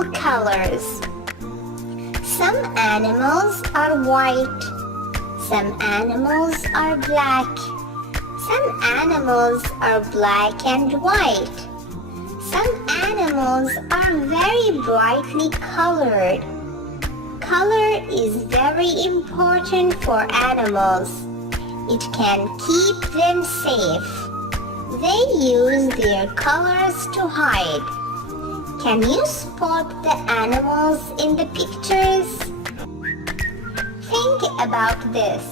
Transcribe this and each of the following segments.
Animal colors. Some animals are white. Some animals are black. Some animals are black and white. Some animals are very brightly colored. Color is very important for animals. It can keep them safe. They use their colors to hide. Can you spot the animals in the pictures? Think about this.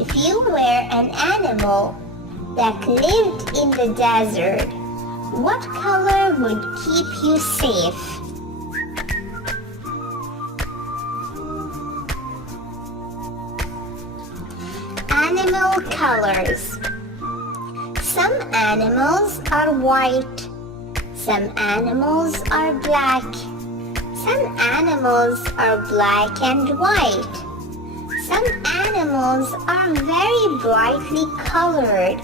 If you were an animal that lived in the desert, what color would keep you safe? Animal colors. Some animals are white. Some animals are black. Some animals are black and white. Some animals are very brightly colored.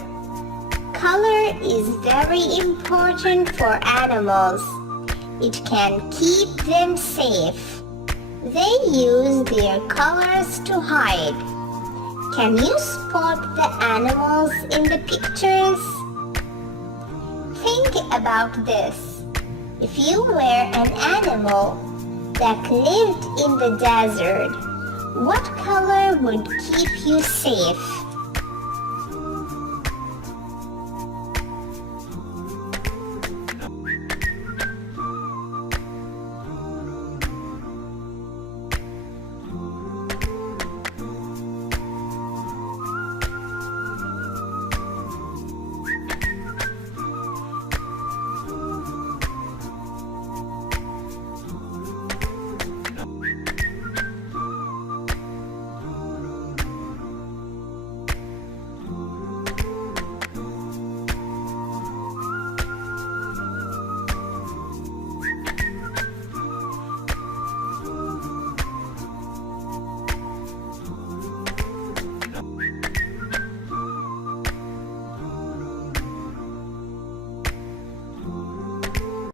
Color is very important for animals. It can keep them safe. They use their colors to hide. Can you spot the animals in the pictures? Think about this. If you were an animal that lived in the desert, what color would keep you safe?